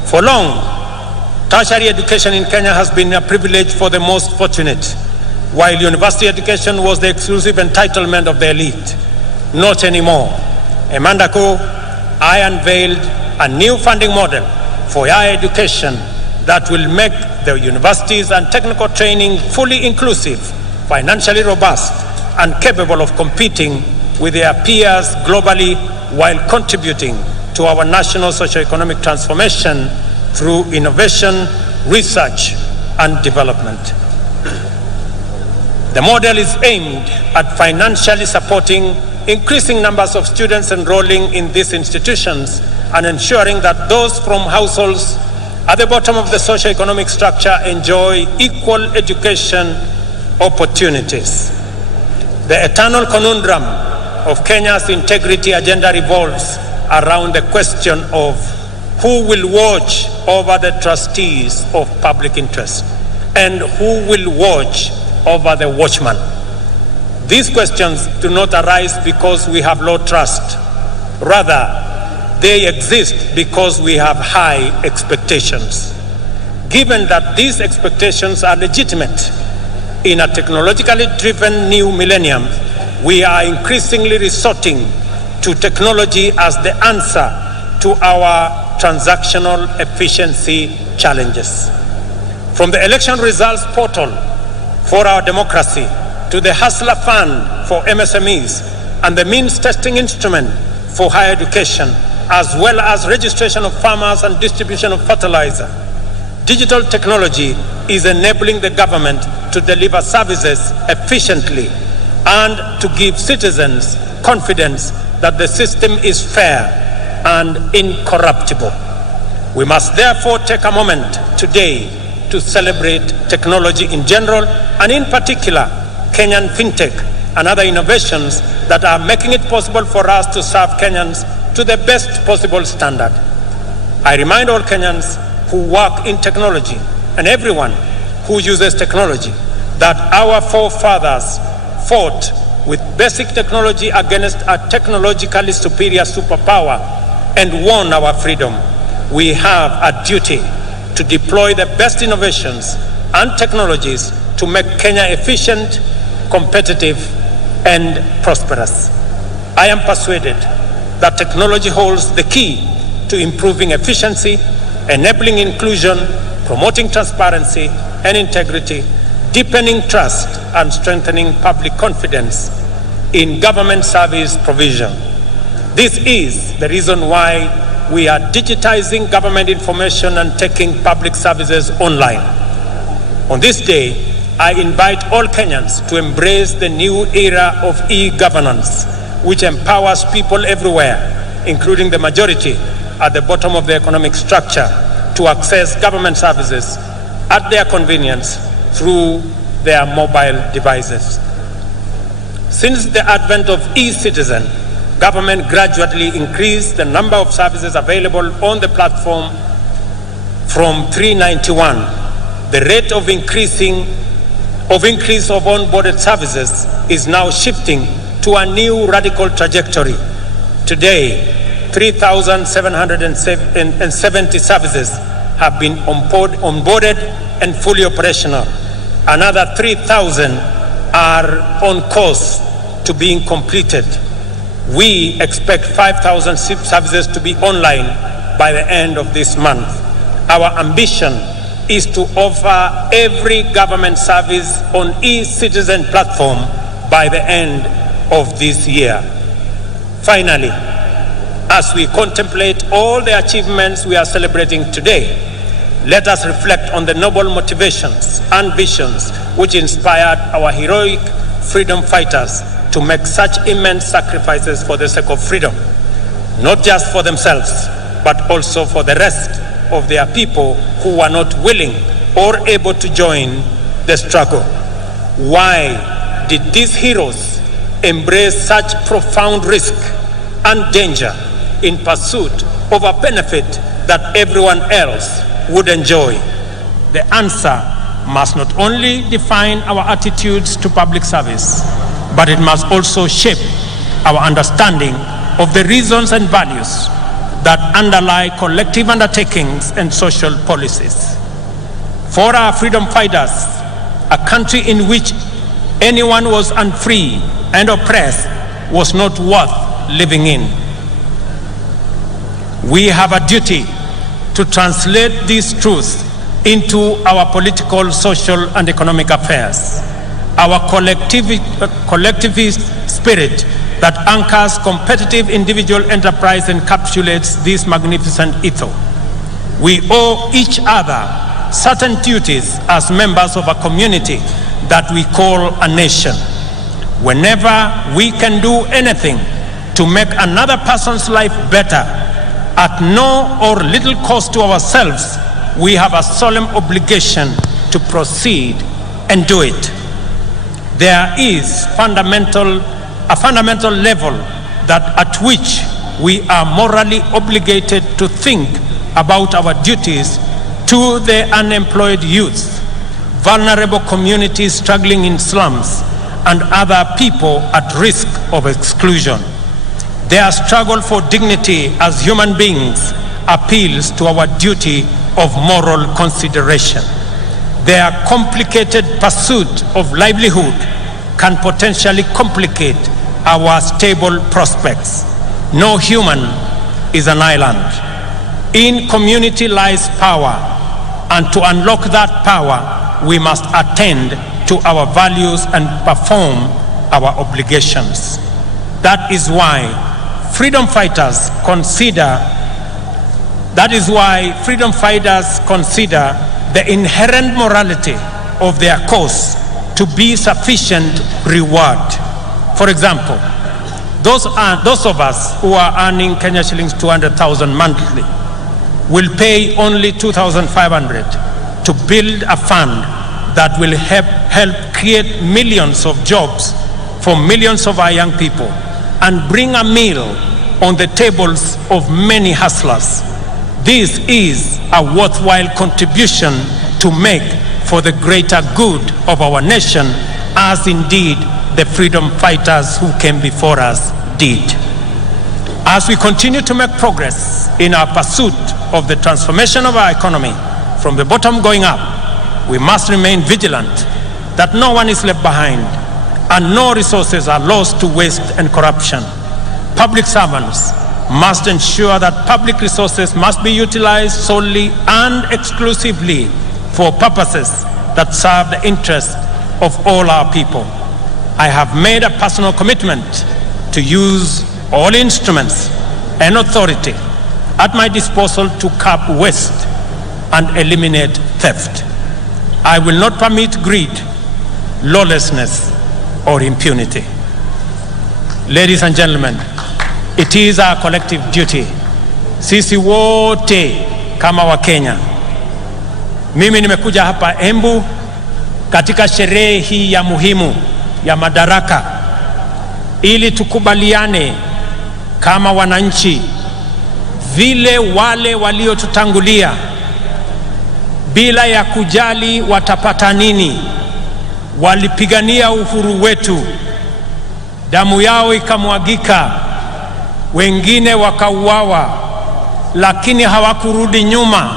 For long, tertiary education in Kenya has been a privilege for the most fortunate, while university education was the exclusive entitlement of the elite. Not anymore. A month ago, I unveiled a new funding model for higher education that will make the universities and technical training fully inclusive, financially robust, and capable of competing with their peers globally, while contributing to our national socio-economic transformation through innovation, research, and development. The model is aimed at financially supporting increasing numbers of students enrolling in these institutions and ensuring that those from households at the bottom of the socio-economic structure enjoy equal education opportunities. The eternal conundrum of Kenya's integrity agenda revolves around the question of who will watch over the trustees of public interest and who will watch over the watchman. These questions do not arise because we have low trust. Rather, they exist because we have high expectations. Given that these expectations are legitimate, in a technologically driven new millennium, we are increasingly resorting to technology as the answer to our transactional efficiency challenges. From the election results portal for our democracy to the Hustler Fund for MSMEs and the means testing instrument for higher education, as well as registration of farmers and distribution of fertilizer, Digital technology is enabling the government to deliver services efficiently and to give citizens confidence that the system is fair and incorruptible. We must therefore take a moment today to celebrate technology in general, and in particular, Kenyan fintech and other innovations that are making it possible for us to serve Kenyans to the best possible standard. I remind all Kenyans who work in technology and everyone who uses technology that our forefathers fought with basic technology against a technologically superior superpower and won our freedom. We have a duty to deploy the best innovations and technologies to make Kenya efficient, competitive, and prosperous. I am persuaded that technology holds the key to improving efficiency, enabling inclusion, promoting transparency and integrity, deepening trust, and strengthening public confidence in government service provision. This is the reason why we are digitizing government information and taking public services online. On this day, I invite all Kenyans to embrace the new era of e-governance, which empowers people everywhere, including the majority at the bottom of the economic structure, to access government services at their convenience through their mobile devices. Since the advent of e-citizen, government gradually increased the number of services available on the platform from 391. The rate of increase of onboarded services is now shifting to a new radical trajectory. Today, 3,770 services have been onboarded and fully operational. Another 3,000 are on course to being completed. We expect 5,000 services to be online by the end of this month. Our ambition is to offer every government service on e-citizen platform by the end of this year. Finally, as we contemplate all the achievements we are celebrating today, let us reflect on the noble motivations and visions which inspired our heroic freedom fighters to make such immense sacrifices for the sake of freedom, not just for themselves, but also for the rest of their people who were not willing or able to join the struggle. Why did these heroes embrace such profound risk and danger in pursuit of a benefit that everyone else would enjoy? The answer must not only define our attitudes to public service, but it must also shape our understanding of the reasons and values that underlie collective undertakings and social policies. For our freedom fighters, a country in which anyone was unfree and oppressed was not worth living in. We have a duty to translate these truths into our political, social, and economic affairs. Our collectivist spirit that anchors competitive individual enterprise encapsulates this magnificent ethos. We owe each other certain duties as members of a community that we call a nation. Whenever we can do anything to make another person's life better, at no or little cost to ourselves, we have a solemn obligation to proceed and do it. There is a fundamental level at which we are morally obligated to think about our duties to the unemployed youth, vulnerable communities struggling in slums, and other people at risk of exclusion. Their struggle for dignity as human beings appeals to our duty of moral consideration. Their complicated pursuit of livelihood can potentially complicate our stable prospects. No human is an island. In community lies power, and to unlock that power, we must attend to our values and perform our That is why freedom fighters consider the inherent morality of their cause to be sufficient reward. For example, those of us who are earning Kenya shillings 200,000 monthly will pay only 2,500 to build a fund that will help create millions of jobs for millions of our young people and bring a meal on the tables of many hustlers. This is a worthwhile contribution to make for the greater good of our nation, as indeed the freedom fighters who came before us did. As we continue to make progress in our pursuit of the transformation of our economy from the bottom going up, we must remain vigilant that no one is left behind and no resources are lost to waste and corruption. Public servants must ensure that public resources must be utilized solely and exclusively for purposes that serve the interests of all our people. I have made a personal commitment to use all instruments and authority at my disposal to curb waste and eliminate theft. I will not permit greed, lawlessness, or impunity. Ladies and gentlemen, it is our collective duty, sisi wote kama Wakenya. Mimi nimekuja hapa Embu katika sherehe hii ya muhimu ya Madaraka ili tukubaliane kama wananchi vile wale waliotutangulia bila ya kujali watapata nini walipigania uhuru wetu, damu yao ikamwagika, wengine wakauawa, lakini hawakurudi nyuma,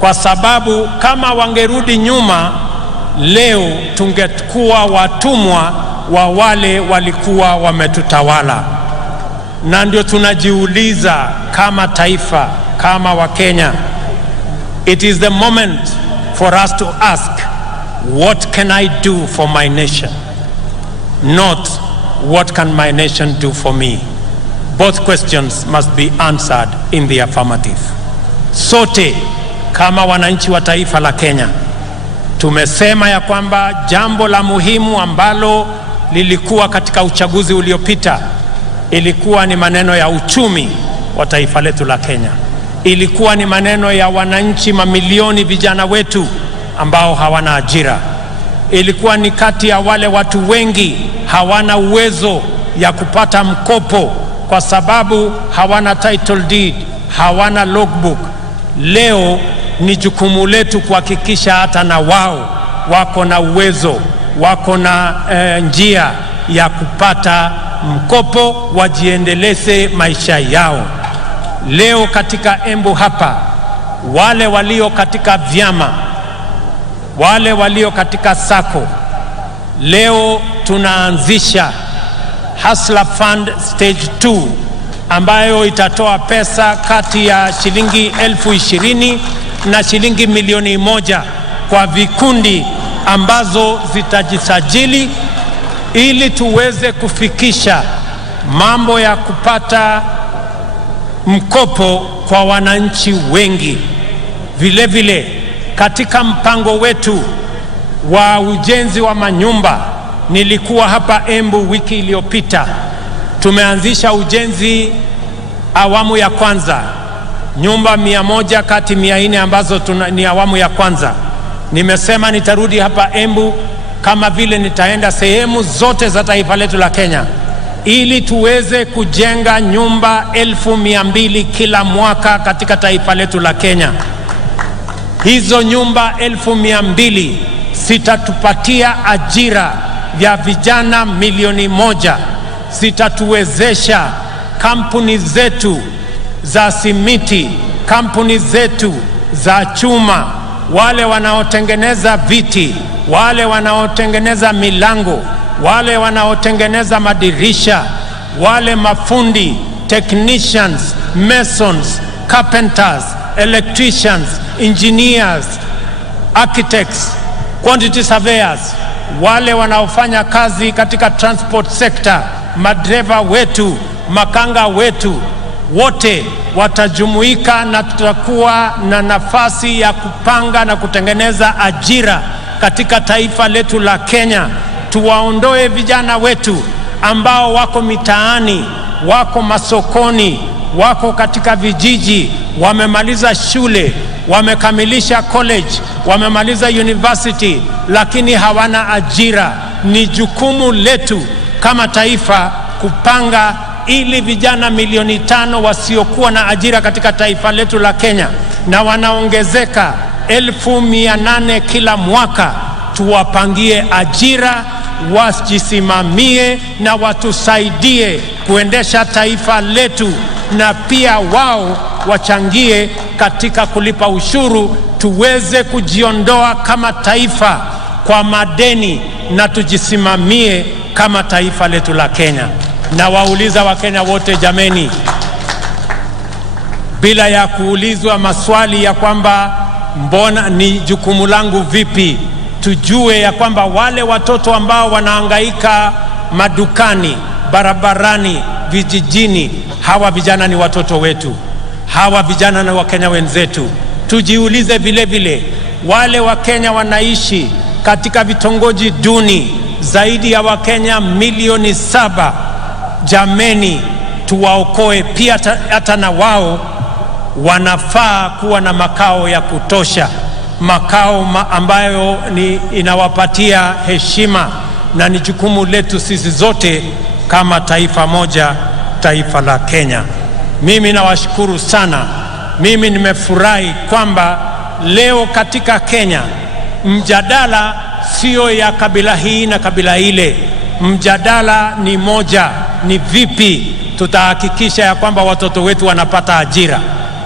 kwa sababu kama wangerudi nyuma leo tungekuwa watumwa wa wale walikuwa wametutawala. Na ndio tunajiuliza kama taifa, kama Wakenya, it is the moment for us to ask, what can I do for my nation? Not what can my nation do for me? Both questions must be answered in the affirmative. Sote kama wananchi wa taifa la Kenya tumesema ya kwamba jambo la muhimu ambalo lilikuwa katika uchaguzi uliopita ilikuwa ni maneno ya uchumi wa taifa letu la Kenya. Ilikuwa ni maneno ya wananchi mamilioni vijana wetu ambao hawana ajira. Ilikuwa ni kati ya wale watu wengi hawana uwezo ya kupata mkopo kwa sababu hawana title deed, hawana logbook. Leo ni jukumu letu kuhakikisha hata na wao wako na uwezo, wako na njia ya kupata mkopo wajiendeleze maisha yao. Leo katika Embu hapa, wale walio katika vyama, wale walio katika sako, leo tunaanzisha Hustler Fund Stage 2 ambayo itatoa pesa kati ya shilingi 20,000 na shilingi 1,000,000 kwa vikundi ambazo zitajisajili ili tuweze kufikisha mambo ya kupata mkopo kwa wananchi wengi. Vile vile katika mpango wetu wa ujenzi wa manyumba, nilikuwa hapa Embu wiki iliyopita, tumeanzisha ujenzi awamu ya kwanza, nyumba 100 kati 400 ambazo ni awamu ya kwanza. Nimesema nitarudi hapa Embu kama vile nitaenda sehemu zote za taifa letu la Kenya ili tuweze kujenga nyumba 200,000 kila mwaka katika taifa letu la Kenya. Hizo nyumba 200,000 zitatupatia ajira ya vijana 1,000,000, zitatuwezesha kampuni zetu za simiti, kampuni zetu za chuma, wale wanaotengeneza viti, wale wanaotengeneza milango, wale wanaotengeneza madirisha, wale mafundi, technicians, masons, carpenters, electricians, engineers, architects, quantity surveyors, wale wanaofanya kazi katika transport sector, madereva wetu, makanga wetu, wote watajumuika na tutakuwa na nafasi ya kupanga na kutengeneza ajira katika taifa letu la Kenya. Tuwaondoe vijana wetu ambao wako mitaani, wako masokoni, wako katika vijiji, wamemaliza shule, wamekamilisha college, wamemaliza university, lakini hawana ajira. Ni jukumu letu kama taifa kupanga ili vijana milioni 5 wasiokuwa na ajira katika taifa letu la Kenya, na wanaongezeka 1,800 kila mwaka, tuwapangie ajira, wajisimamie na watusaidie kuendesha taifa letu, na pia wao wachangie katika kulipa ushuru, tuweze kujiondoa kama taifa kwa madeni na tujisimamie kama taifa letu la Kenya. Na wauliza Wakenya wote, jameni, bila ya kuulizwa maswali ya kwamba mbona ni jukumu langu vipi, tujue ya kwamba wale watoto ambao wanahangaika madukani, barabarani, vijijini, hawa vijana ni watoto wetu, hawa vijana na Wakenya wenzetu. Tujiulize vile vile wale Wakenya wanaishi katika vitongoji duni, zaidi ya Wakenya milioni 7. Jameni, tuwaokoe pia, hata na wao wanafaa kuwa na makao ya kutosha, makao ambayo inawapatia heshima, na ni jukumu letu sisi zote kama taifa moja, taifa la Kenya. Mimi nawashukuru sana. Mimi nimefurahi kwamba leo katika Kenya mjadala sio ya kabila hii na kabila ile. Mjadala ni moja, ni vipi tutahakikisha ya kwamba watoto wetu wanapata ajira.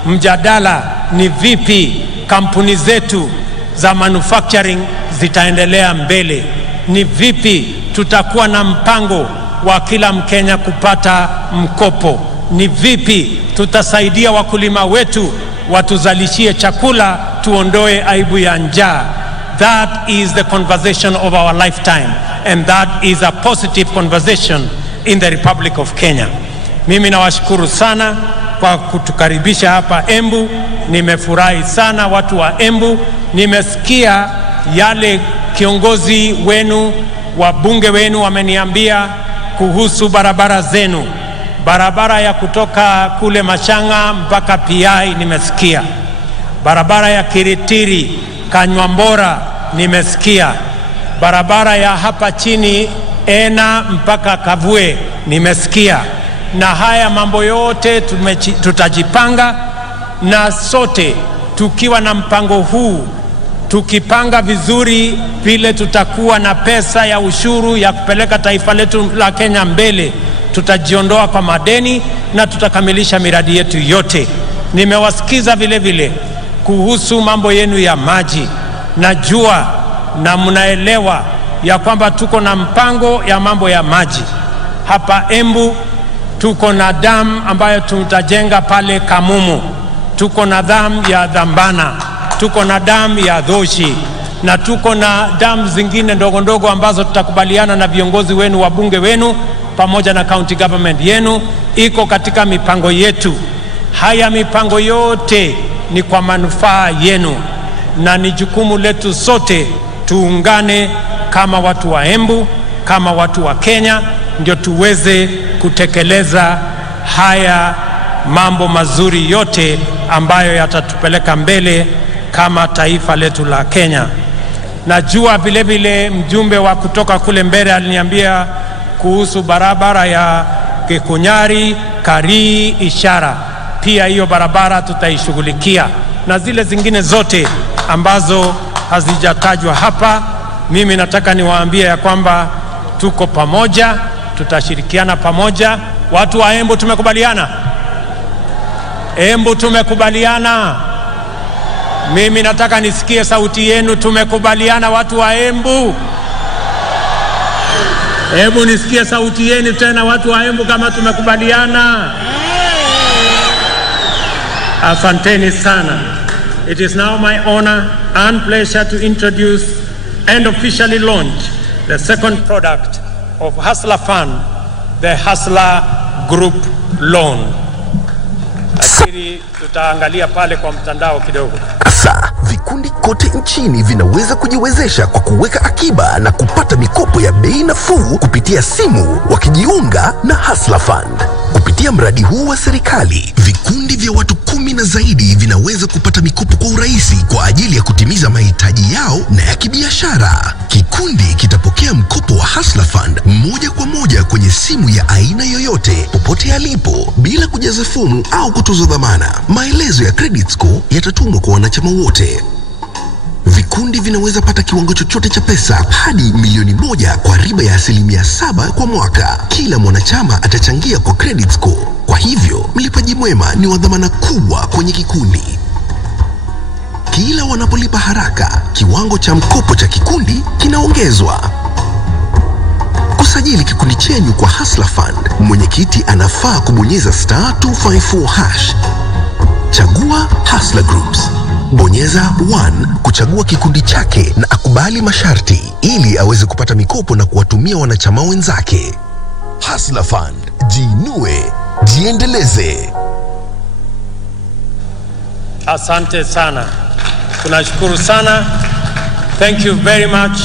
Mjadala ni vipi kampuni zetu za manufacturing zitaendelea mbele. Ni vipi tutakuwa na mpango wa kila Mkenya kupata mkopo. Ni vipi tutasaidia wakulima wetu watuzalishie chakula, tuondoe aibu ya njaa. That is the conversation of our lifetime, and that is a positive conversation in the Republic of Kenya. Mimi nawashukuru sana kwa kutukaribisha hapa Embu. Nimefurahi sana watu wa Embu. Nimesikia yale kiongozi wenu, wabunge wenu wameniambia kuhusu barabara zenu. Barabara ya kutoka kule Machanga mpaka PI nimesikia. Barabara ya Kiritiri, Kanywambora nimesikia. Barabara ya hapa chini Ena mpaka Kavue nimesikia. Na haya mambo yote tutajipanga, na sote tukiwa na mpango huu, tukipanga vizuri vile tutakuwa na pesa ya ushuru ya kupeleka taifa letu la Kenya mbele, tutajiondoa kwa madeni na tutakamilisha miradi yetu yote. Nimewasikiza vile vile kuhusu mambo yenu ya maji. Najua na mnaelewa ya kwamba tuko na mpango ya mambo ya maji. Hapa Embu tuko na dam ambayo tutajenga pale Kamumu. Tuko na dam ya Dhambana, tuko na dam ya Dhoshi, na tuko na dam zingine ndogo ndogo ambazo tutakubaliana na viongozi wenu, wabunge wenu pamoja na county government yenu. Iko katika mipango yetu. Haya mipango yote ni kwa manufaa yenu, na ni jukumu letu sote tuungane kama watu wa Embu, kama watu wa Kenya, ndio tuweze kutekeleza haya mambo mazuri yote ambayo yatatupeleka mbele kama taifa letu la Kenya. Najua vile vile mjumbe wa kutoka kule mbele aliniambia kuhusu barabara ya Kikunyari, Karii, Ishara. Pia hiyo barabara tutaishughulikia, na zile zingine zote ambazo hazijatajwa hapa. Mimi nataka niwaambie ya kwamba tuko pamoja, tutashirikiana pamoja. Watu wa Embu tumekubaliana? Embu tumekubaliana? Mimi nataka nisikie sauti yenu. Tumekubaliana watu wa Embu? Hebu nisikie sauti yenu tena watu wa Embu kama tumekubaliana. Asanteni sana. It is now my honor and pleasure to introduce and officially launch the second product of Hustler Fund, the Hustler Group Loan. nafikiri tutaangalia pale kwa mtandao kidogo. Sasa vikundi kote nchini vinaweza kujiwezesha kwa kuweka akiba na kupata mikopo ya bei nafuu kupitia simu wakijiunga na Hustler Fund. Kupitia mradi huu wa serikali, vikundi vya watu 10 na zaidi vinaweza kupata mikopo kwa urahisi kwa ajili ya kutimiza mahitaji yao na ya kibiashara. Kikundi kitapokea mkopo wa Hustler Fund moja kwa moja kwenye simu ya aina yoyote popote alipo bila kujaza fomu au kutozwa dhamana. Maelezo ya credit score yatatumwa kwa wanachama wote. Vikundi vinaweza pata kiwango chochote cha pesa hadi milioni 1 kwa riba ya 7% kwa mwaka. Kila mwanachama atachangia kwa credit score. Kwa hivyo, mlipaji mwema ni wa dhamana kubwa kwenye kikundi. Kila wanapolipa haraka, kiwango cha mkopo cha kikundi kinaongezwa. Kusajili kikundi chenyu kwa Hustler Fund, mwenyekiti anafaa kubonyeza *254#. Chagua Hustler Groups. Bonyeza 1 kuchagua kikundi chake na akubali masharti ili aweze kupata mikopo na kuwatumia wanachama wenzake. Hustler Fund, jiinue, jiendeleze. Asante sana. Tunashukuru sana. Thank you very much.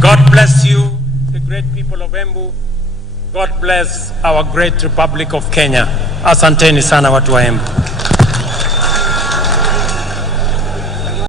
God bless you, the great people of Embu. God bless our great Republic of Kenya. Asanteni sana watu wa Embu.